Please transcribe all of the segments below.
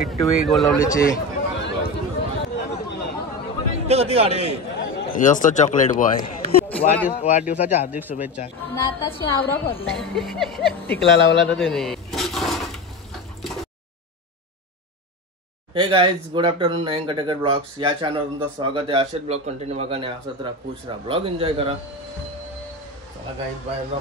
इटवी गोलवलीची यस्त chocolate boy वाढदिवसाच्या हार्दिक शुभेच्छा. नाताची आवरा भरलाय टिकला लावला तर त्याने. Hey guys good afternoon. Nayan Katekar blogs या चॅनल तुमचं स्वागत आहे. असेच ब्लॉग कंटिन्यू बघा आणि हसत राहा, खुश राहा, ब्लॉग एन्जॉय करा. चला गाइज बाहेर जाऊ.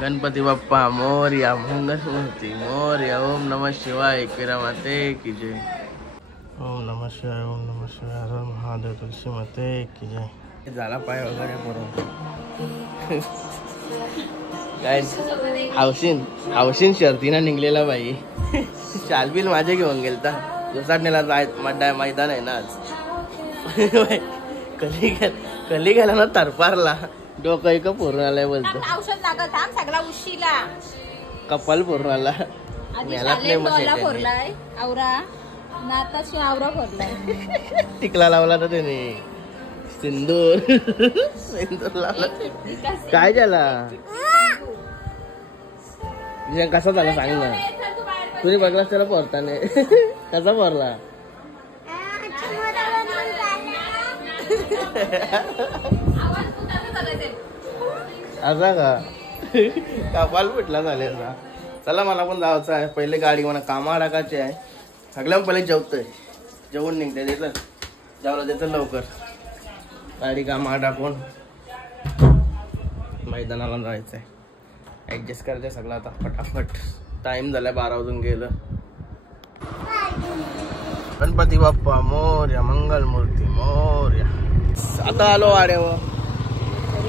गणपती बाप्पा मोरया, मंगलमूर्ती मोरया. ओम नमः शिवाय, एकविरा माते की जय. ओम नमः शिवाय, ओम नमः शिवाय, हर महादेव, तुलसी माते की जय. झाला पाय वगैरे बरोबर. गाइस हावशीन शर्तीना निघलेला बाई. शालबिल माझे घेऊन गेलता. दुसाटण्याला मैदान आहे ना आज. कली गेला ना तरपारला. डोकं एक पूर्ण आलाय बोलतो. औषध लागत थांब सगळा उशीला कपाल पूर्ण आला. भरलाय आवरा. नाताची आवरा भरलाय. टिकला लावला तर त्याने. सिंदूर लावला. काय झाला कसा झाला सांग ना. तुम्ही बघलास त्याला पोरताने कसा पोरला. असा का कपाल फुटला झाले. चला मला पण जायचं आहे. पहिले गाडी मला कामा टाकायची आहे. सगळ्या पहिले जेवतोय. जेवून निघते देतं जेवलं देतं लवकर. गाडी कामा टाकून मैदानाला जायचं आहे. ऍडजस्ट करायचं सगळं आता फटाफट. टाइम झालाय 12 वाजून गेलं. गणपती बाप्पा मोरया, मंगलमूर्ती मोरया. आता आलो वाड्यावर.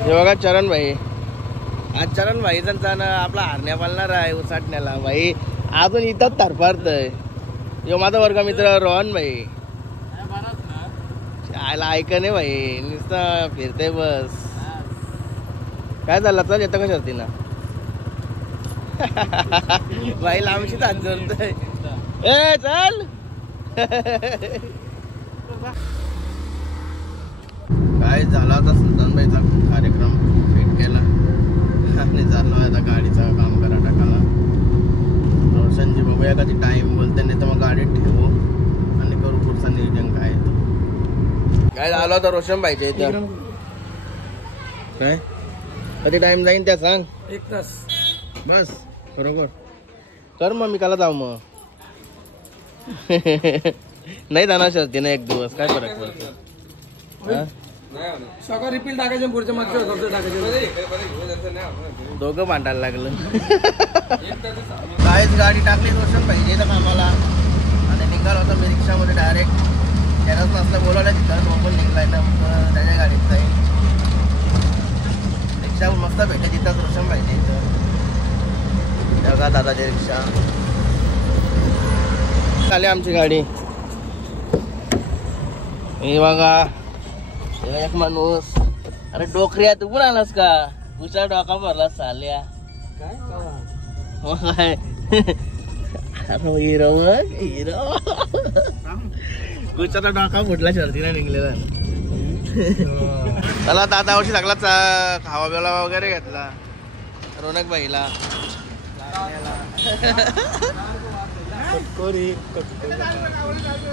हे बघा चरण भाई. आज चरण भाई त्यांचा आपला हरण्या पालणार आहे उसाटण्याला. भाई अजून इथंच तरफारतय. यो माझा वर्ग मित्र रोहन भाई. आयला ऐका नाही भाई नुसतं फिरते बस. काय झालं चल येतं का शर्तीला. भाई लांबशी हात जोडतोय. ए चल. काय झाला होता सुलतानबाईचा कार्यक्रम फिट केला आणि झालो आता गाडीचा काम करा टाकाला. रोशनजी बघूया कधी टाइम बोलते नाही तर मग गाडीत ठेवू आणि करू पुढचं नियोजन काय. काय झालं होतं रोशन पाहिजे इथं. काय कधी टाइम जाईन त्या सांग. 1 तास बस बरोबर कर. मग मी काला जाऊ मग. नाही जाणार शर्ती ना 1 दिवस काय फरक पडतो. सगळं रिपील टाकायचे पुढच्या मागच्या टाकायचे. दोघं भांडायला लागलं. काहीच गाडी टाकली रोशन पाहिजे तर कामाला आणि निघाला होता मी रिक्षामध्ये डायरेक्ट. त्यालाच नसलं बोलवलं तिथं मोबाईल निघलाय ना त्याच्या गाडीत जाईल. रिक्षा मस्त भेटले तिथंच रोशन पाहिजे इथं. बघा दादाची रिक्षा आली आमची गाडी. हे बघा एक माणूस. अरे डोकऱ्या तू पण आलास का. तुझा डोका भरला साल्या. काय हिरो हिरो. तुझा डोका फुटला शर्तीला निघलेला. चला दादा वर्षी सगळा खावा बिवा वगैरे घेतला. रोनक बाईला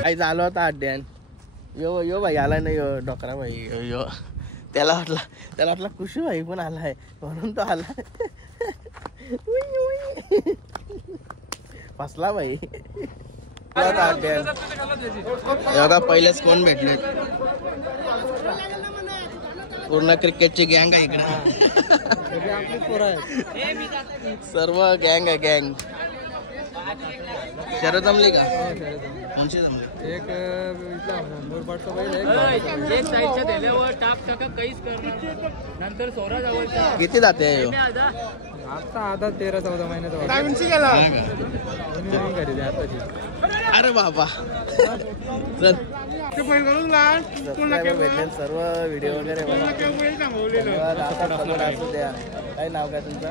काही झालं होता अड्ड्यान. यो भाई आलाय ना यो डोकरा भाई. यो त्याला वाटला खुशी भाई पण आलाय म्हणून तो आलाय. फसला भाई. एवढा पहिलेच कोण भेटले. पूर्ण क्रिकेटची गँग आहे इकडे. सर्व गँग आहे गँग. शरद जमली का. कोणशी जमली. एक किती जाते. आता 13-14 महिन्यात. अरे बाबा चल. भेटले सर्व व्हिडिओ वगैरे. काय नाव काय तुमचं.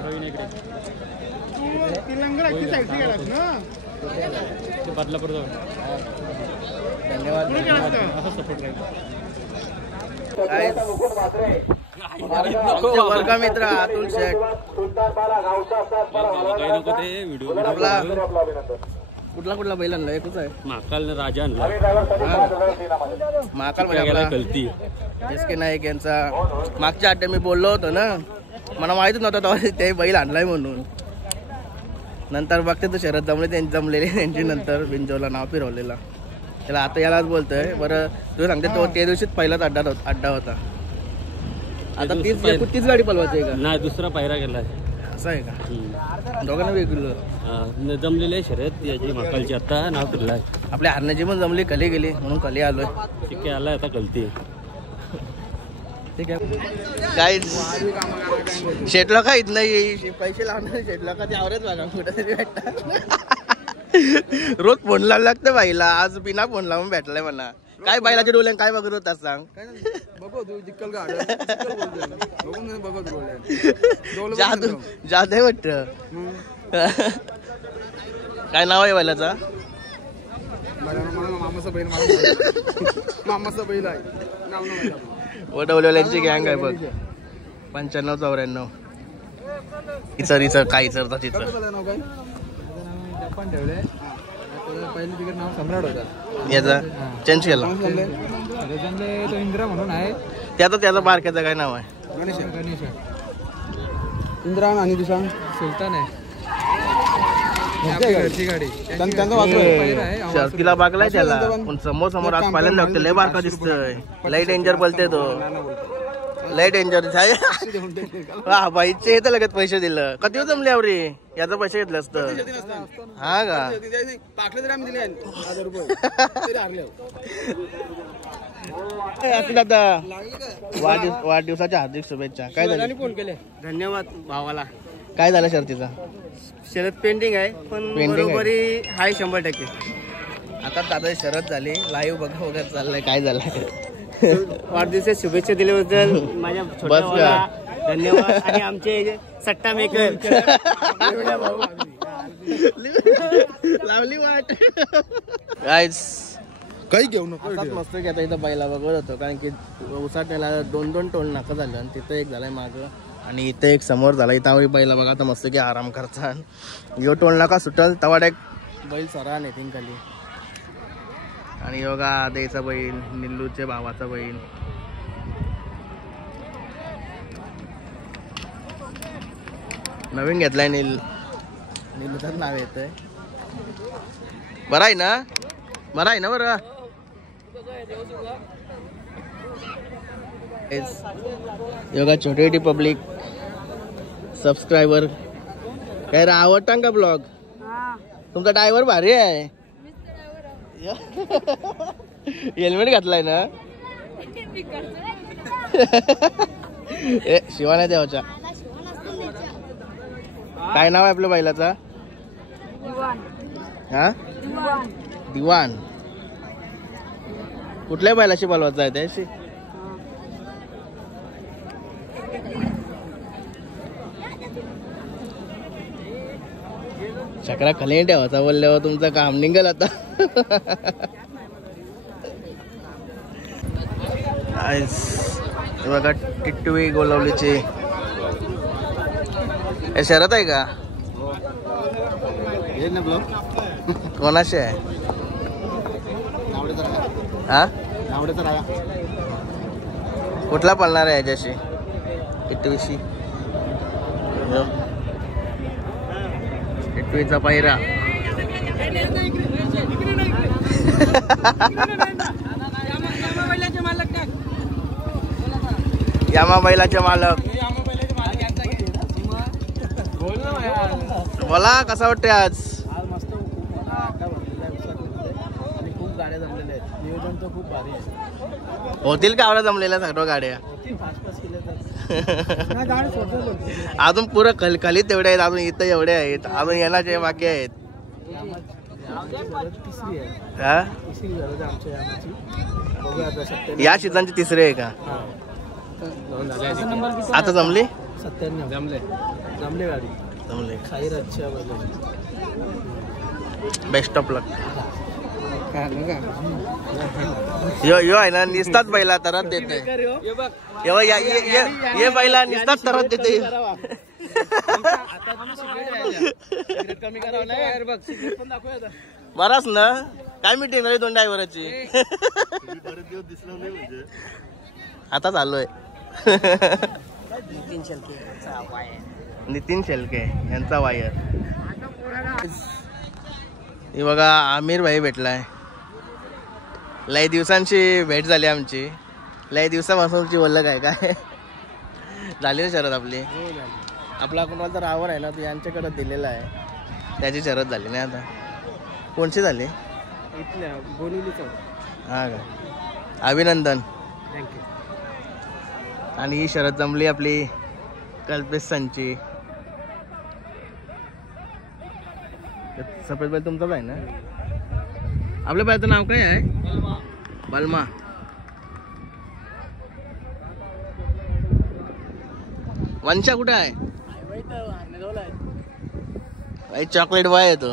बदलापूर जाऊन. धन्यवाद. आमचे वर्गमित्र अतुल शेठ आपला कुठला कुठला बैल आणला एकच आहे महाकाल राजा आणला महाकाल म्हणजे आपला कलती SK नाईक यांचा मागच्या अड्डे मी बोललो होतो ना मला माहितच नव्हतं तेव्हा ते बैल आणलाय म्हणून नंतर बघते तर शरद जमलेले त्यांची नंतर बिंजोला नाव फिरवलेला त्याला आता यालाच बोलतोय बरं तुला सांगते तो त्या दिवशीच पहिलाच अड्डा होता आता तीच गाडी पलवायची आहे का नाही दुसरा पायरा गेलाय असं आहे का दोघांना वेगळं जमलेले शर्यत याची महाकालची आता नाव फिरलाय आपल्या हरण्याची पण जमली कली गेली म्हणून कली आलोय ठीक आहे आलाय आता कलती ठीक आहे काय शेटला काहीच नाही पैसे लावणार शेटला का ते आवरच बघा कुठं तरी भेटतात रोज फोन लावून लागतं बाईला आज बिना फोन लावून भेटलाय म्हणा काय बाईलाच्या डोल्यान काय बघत होता सांग जात आहे वाटत काय नाव आहे बाईलाचा वडवलेल्यांची गँग आहे बघ 95-94 इचर काय इचरता तिचं पहिलं तिकडे नाव सम्राट होता याचा चेंज केला तो इंद्रा म्हणून आहे त्याचा बारक्याचं काय नाव आहे गणेश इंद्रा आणि दुसरा सुलतान आहे गाडी शर्तीला बागलाय त्याला पण समोर आज पहिल्यांदा बघते लय बारका दिसतोय लय डेंजर बोलते तो लय डेंजर हा बाईचे तर लगेच पैसे दिलं कधी जमले आवरे याचा पैसे घेतलं असतं हा का दादा वाढदिवसाच्या हार्दिक शुभेच्छा काय झालं फोन केले धन्यवाद भावाला काय झालं शर्तीचा शरद पेंडिंग आहे पण बरोबरी हाय 100%. आता दादा शरद झाली लाईव्ह बघा वगैरे चाललंय काय झालंय वाढदिवसाच्या शुभेच्छा दिल्याबद्दल माझ्या बस का धन्यवाद आणि आमचे सट्टा मेकर लावली वाट गाईज काही घेऊ नको मस्त की आता इथं बैला बघत होतो कारण की उसाटण्याला 2 टोल नाका झालं आणि तिथं एक झालाय मागं आणि इथं एक समोर झाला इथं बैला बघा आता मस्त की आराम करतात यो टोल नाका सुटल तवाड एक बैल सरा नेथिंग खाली आणि योगा आदेचा बैल निल्लूच्या भावाचा बैल नवीन घेतलाय निल्लूचंच नाव येतंय बरं आहे ना बरं योगा छोटी पब्लिक सबस्क्रायबर काय रे आवडता का ब्लॉग तुमचा ड्रायव्हर भारी आहे हेल्मेट घातलाय ना शिवाना देवाच्या काय नाव आहे आपल्या बैलाचा हा दिवाण कुठल्या बैलाशी बोलवायचं आहे त्याशी चक्रा खाली ठेवायचा बोलल्यावर तुमचं काम निघेल आता बघा टिटवी गोलावलीची हे शरद आहे का कोणाशी आहे हा कुठला पळणार आहे याच्याशी टिटवीशी टिटवीचा पायरा यामा बैलाचे मालक बोला कसा वाटते आज खूप गाड्या जमलेल्या आहेत नियोजन तर खूप भारी आहे होतील का आवडा जमलेल्या सगळ्या गाड्या अजून पुरं खाली तेवढे आहेत अजून इथं एवढे आहेत अजून येण्याचे बाकी आहेत या सीझनची तिसरी आहे का आता जमली 97 जमले गाडी जमले बेस्ट ऑफ लक यो यो आहे ना निसतात बैला तरच देते ये बैला निसतात तरच देते बराच ना काय मीटिंग झाली दोन ड्रायव्हराची आता चाललोय नितीन शेलके यांचा वायर हे बघा आमिर भाई भेटलाय लय दिवसांची भेट झाली आमची लय दिवसापासूनची बोललं काय झाली ना शरद आपली आपला कोणाला तर आवड आहे ना तो यांच्याकडे दिलेला आहे त्याची शरद झाली नाही आता कोणची झाली इथल्या बोनिवलीचा हा का अभिनंदन थँक्यू आणि ही शरद जमली आपली कल्पेश संची सफेद बैल तुमचाच आहे ना आपल्या बैलाचं नाव काय आहे बलमा वंशा कुठे आहे भाई चॉकलेट बॉय आहे तो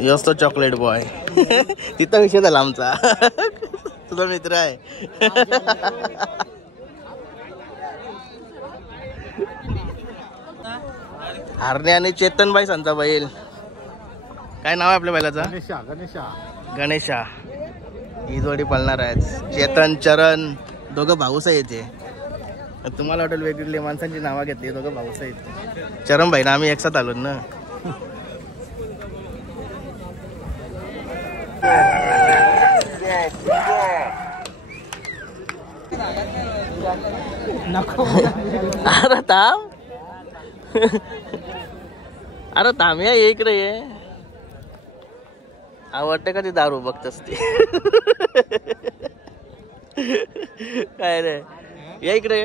यस तो चॉकलेट बॉय तिथं विषय झाला आमचा तुझा मित्र आहे हरणे आणि चेतनबाई संता बैल काय नाव आहे आपल्या बैलाचा गणेशा ही जोडी पळणार आहेत चेतन चरण दोघं भाऊस आहेत ते तुम्हाला वाटेल वेगवेगळी माणसांची नावं घेतली दोघं भाऊस आहेत चरण भाई ना आम्ही एकसाथ आलो ना अरे थांब अरे थांब या इकडे ये आवडते का ती दारू बघतस ती काय रे या इकडे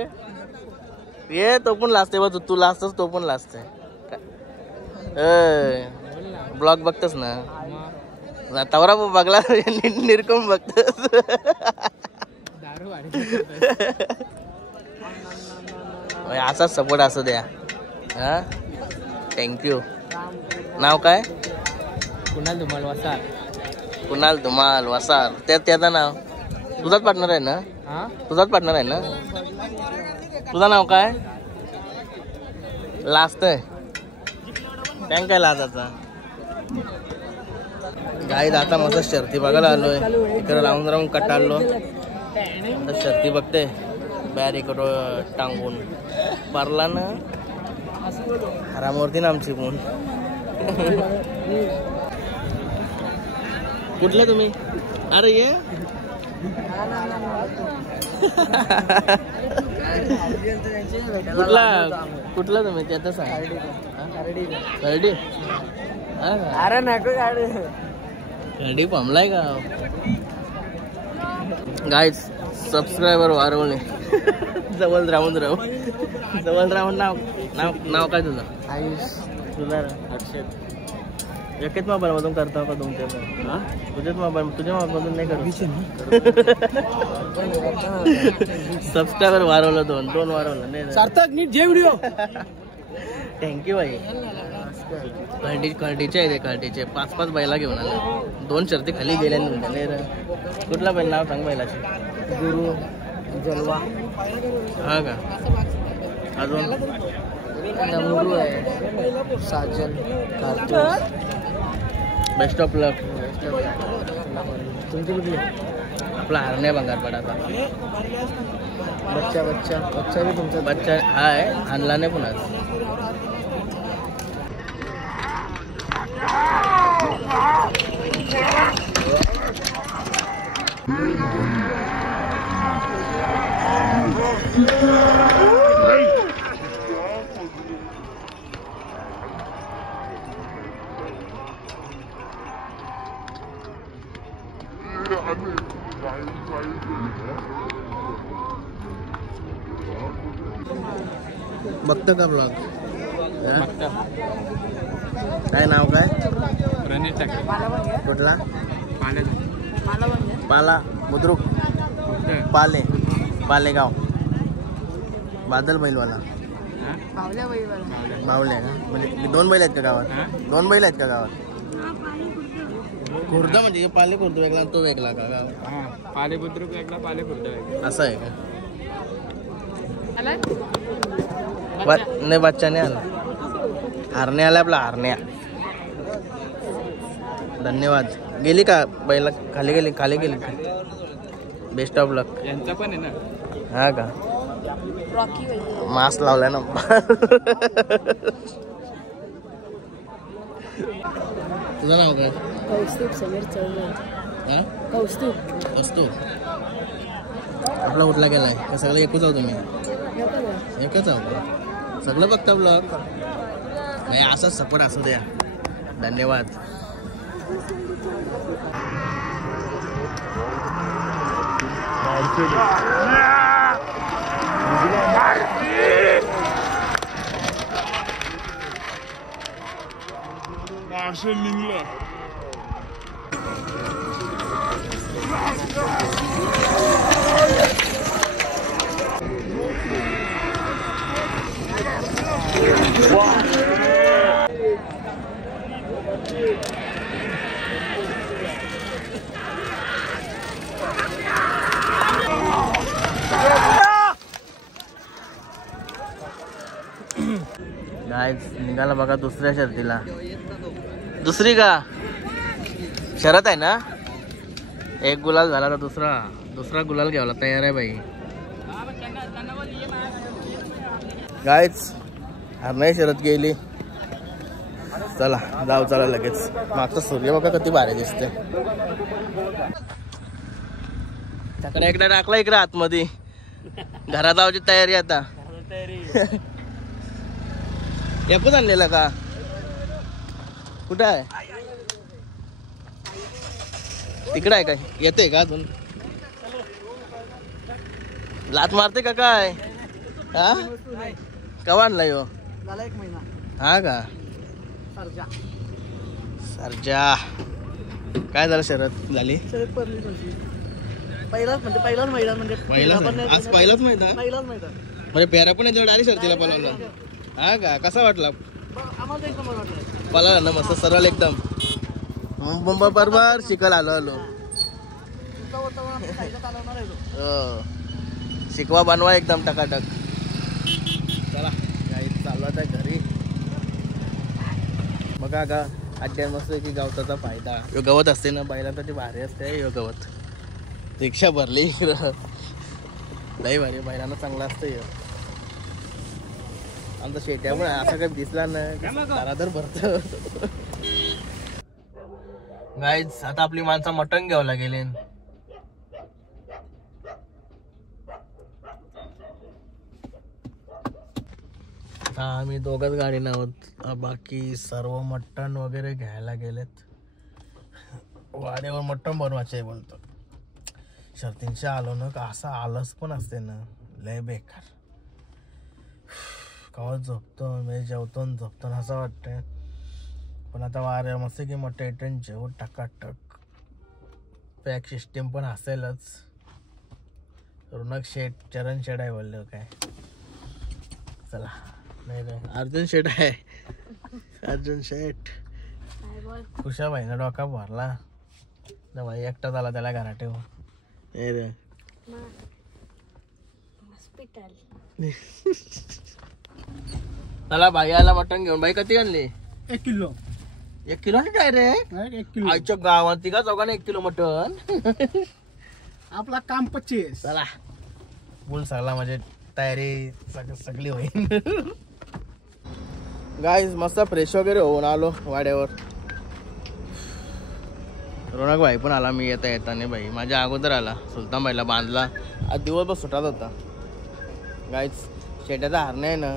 ये तो पण लाजते बघ तू लाजतस तो पण लाजते ब्लॉग बघतस ना तवरा बघला निरकम बघतस असाच सपोर्ट असू द्या हा थँक्यू नाव काय कुणाल धुमाल वसार कुणाल धुमाल वसार त्याचं नाव तुझाच पार्टनर आहे ना तुझाच पार्टनर आहे ना तुझं नाव काय लास्ट आहे टँक काय लाजाचा गाईत आता मस्त शर्ती बघायला आलोय इकडे राहून राहून कटाळलो आता शर्ती बघते बॅर इकडं टांगून पारला ना हरामवरती ना आमची पण कुठलं तुम्ही अरे ये कुठला तुम्ही ते आता सांग गाडी अरे नको गाडी गाडी पमलाय का गाईज सबस्क्रायबर वाढवणे जवळ राहून नाव काय तुझं आयुष तुझा हर्षद एकच मोबाईल मधून करता का तुमच्या तुझ्या मोबाईल नाही करू सबस्क्रायबर वाढवलं दोन वाढवलं नाही सार्थक नीट जे व्हिडिओ थँक्यू भाई कर्डीचे आहे ते कर्डीचे 5 बैला घेऊन आले 2 शर्ती खाली गेल्या नाही कुठला बैल नाव सांग बैलाचे गुरु जलवा हा का अजून नमरू आहे साजन कार्तूस बेस्ट ऑफ लक तुमची कुठली आपला हरण्या बंगारपाडाचा बच्चा भी तुमचा बच्चा आहे आणला नाही पुन्हा बघतो का ब्लॉग काय नाव काय कुठला पाला बुद्रुक पालेगाव बादल बैलवाला बावल्या का म्हणजे 2 बैल आहेत का गावात? 2 बैल आहेत का गावात? खुर्द म्हणजे पाले खुर्द वेगळा तो वेगळा का गावात? पाले बुद्रुक वेगळा पाले खुर्द वेगळा असं आहे का? नाही बच्चा नाही आला. हरण्या आला आपला हरण्या. धन्यवाद. गेली का बैला खाली गेली बेस्ट ऑफ लक. यांचा पण आहे ना. हा का मास्क लावलाय ना. तुझं नाव काय? कौस्तुभ समीर चौहान. कौस्तुभ असतो आपला उठला गेलाय का? सगळं एकच आहो तुम्ही? एकच आहो का? सगळं बघता ब्लॉग नाही असंच सपोर्ट असू द्या. धन्यवाद. गाइस निघाला बघा दुसऱ्या शर्तीला. दुसरी का शरत आहे ना? एक गुलाल झाला तर दुसरा गुलाल घ्यायला तयार आहे बाई. गाइस हरणाई शरत गेली. चला जाऊ चला लगेच. मागचा सूर्य बघा किती भारी दिसते. त्याकडे एकदा टाकला इकडे आतमध्ये. घरात जाऊची तयारी आता. एकूच आणलेला का? कुठं आहे? तिकडे आहे काय? येते का अजून? लात मारते का काय? हा कवा आणला यो? एक महिना. हा का? सरजा काय झालं? शरद झाली? पहिलाच मैदान म्हणजे आज पहिलाच मैदान म्हणजे पेरा पण याच्यावर डायरेक्ट शर्तीला पळवला. हा का? कसा वाटला? पळाला ना मस्त सरळ एकदम. बरोबर शिकायला आलो. शिकवा बनवा एकदम टकाटक. चला गाईत चालू आता घरी. बघा का अड्ड्यात मस्त की गवताचा फायदा. यो गवत असते ना बैलांचा ते भारी असते. यो गवत रिक्षा भरली इकडं लई भारी. बैलांना चांगला असतं. यो आमचा शेट्या पण असा काही दिसला ना तर भरत. गाईज आता आपली माणसं मटण घ्यावला गेले. आम्ही दोघच गाडीनं आहोत. बाकी सर्व मटण वगैरे घ्यायला गेलेत. वाड्यावर मटण बनवायचे बोलतो. शर्तींशी आलो ना का असा आलस पण असते ना लय बेकार. कवा झोपतो म्हणजे जेवतो झोपतो असं वाटतंय. पण आता वाऱ्या मस्त की मोठे ट्रेन जेव टकाटक. पॅक सिस्टीम पण असेलच. रोनक शेठ चरण शेठ आहे बोललो काय. चला नाही रे अर्जुन शेठ आहे. अर्जुन शेठ खुशा भाईना डोका भरला. भाई एकटा झाला त्याला घरात ठेव. चला भाई आला मटण घेऊन. भाई किती आणली? 1 किलो. 1 किलो नाही डायरेक्ट 1 किलो. आईच्या गावात तिघा चौघांना 1 किलो मटण. आपला काम 25. चला बोल सगळा म्हणजे तयारी सगळी होईल. गाईज मस्त फ्रेश वगैरे होऊन आलो वाड्यावर. रोनक भाई पण आला. मी येताना भाई माझ्या अगोदर आला. सुलतान भाईला बांधला. आज दिवसभर सुटात होता. गाईज शेट्याचा हारणे आहे ना.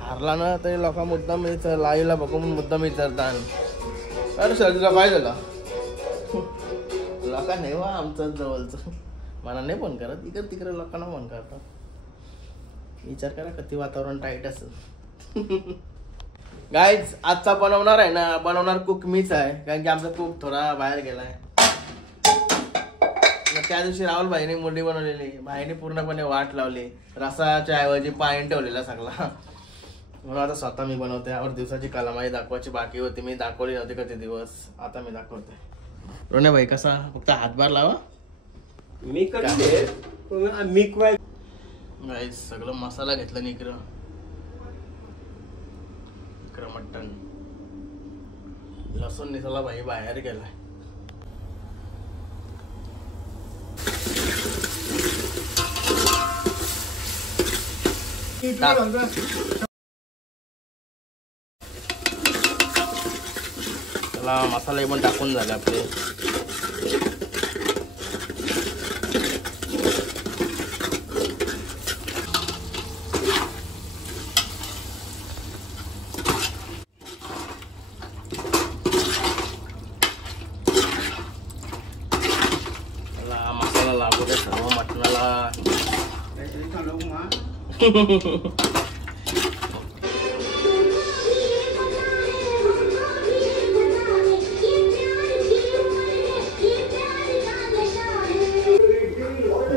हारला ना तरी लोक मुद्दाम लाईव्हला बघून मुद्दाम विचारतात अरे शर्तीला काय झाला. लोका नाही वा आमचं जवळचं मला नाही फोन करत. इकडे तिकडे लोकांना फोन करतात. विचार करा किती वातावरण टाईट असेल. गाईज आजचा बनवणार आहे ना बनवणार कुक मीच आहे. कारण की आमचा कुक थोडा बाहेर गेलाय. त्या दिवशी राहुल भाईने मुंडी बनवलेली, भाईने पूर्णपणे वाट लावली, रसाच्या ऐवजी पाणी ठेवलेला सगळा. म्हणून आता स्वतः मी बनवते. और दिवसाची कला माझी दाखवायची बाकी होती, मी दाखवली नव्हती कधी दिवस, आता मी दाखवते. रोने भाई कसा फक्त हातभार लावा. मी करते मी काय सगळं मसाला घेतला नाही इकडं मटण. लसूण निसला भाई बाहेर गेलाय. चला मसाला पण टाकून झाले आपले. मसाला लागू दे सर्व मटणाला.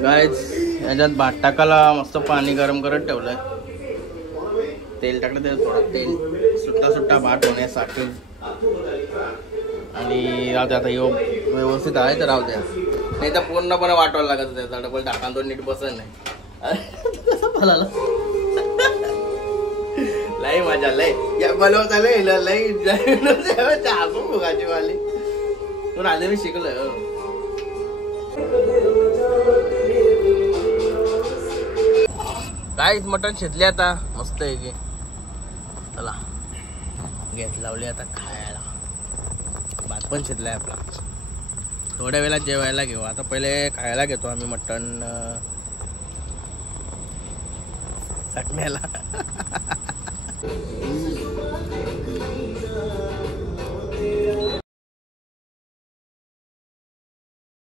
गाईज याच्यात भात टाकायला मस्त पाणी गरम करत ठेवलंय. तेल टाकलं त्याच्यात थोडं तेल सुट्टा सुट्टा भात होण्यासाठी. आणि राहू द्या आता यो व्यवस्थित आहे तर राहू द्या, नाही तर पूर्णपणे वाटवायला लागत. त्याचा डबल टाकान तो नीट बसत नाही. कसं बोलायला लई मजा लई या बनवता लई हसू फुगाची वाली म्हणून आले मी शिकलोय. काय मटण शिजले आता मस्त आहे की. चला घेत लावली आता खायला. भात पण शिजलाय आपला. थोड्या वेळात जेवायला घेऊ. आता पहिले खायला घेतो आम्ही मटण चटण्याला.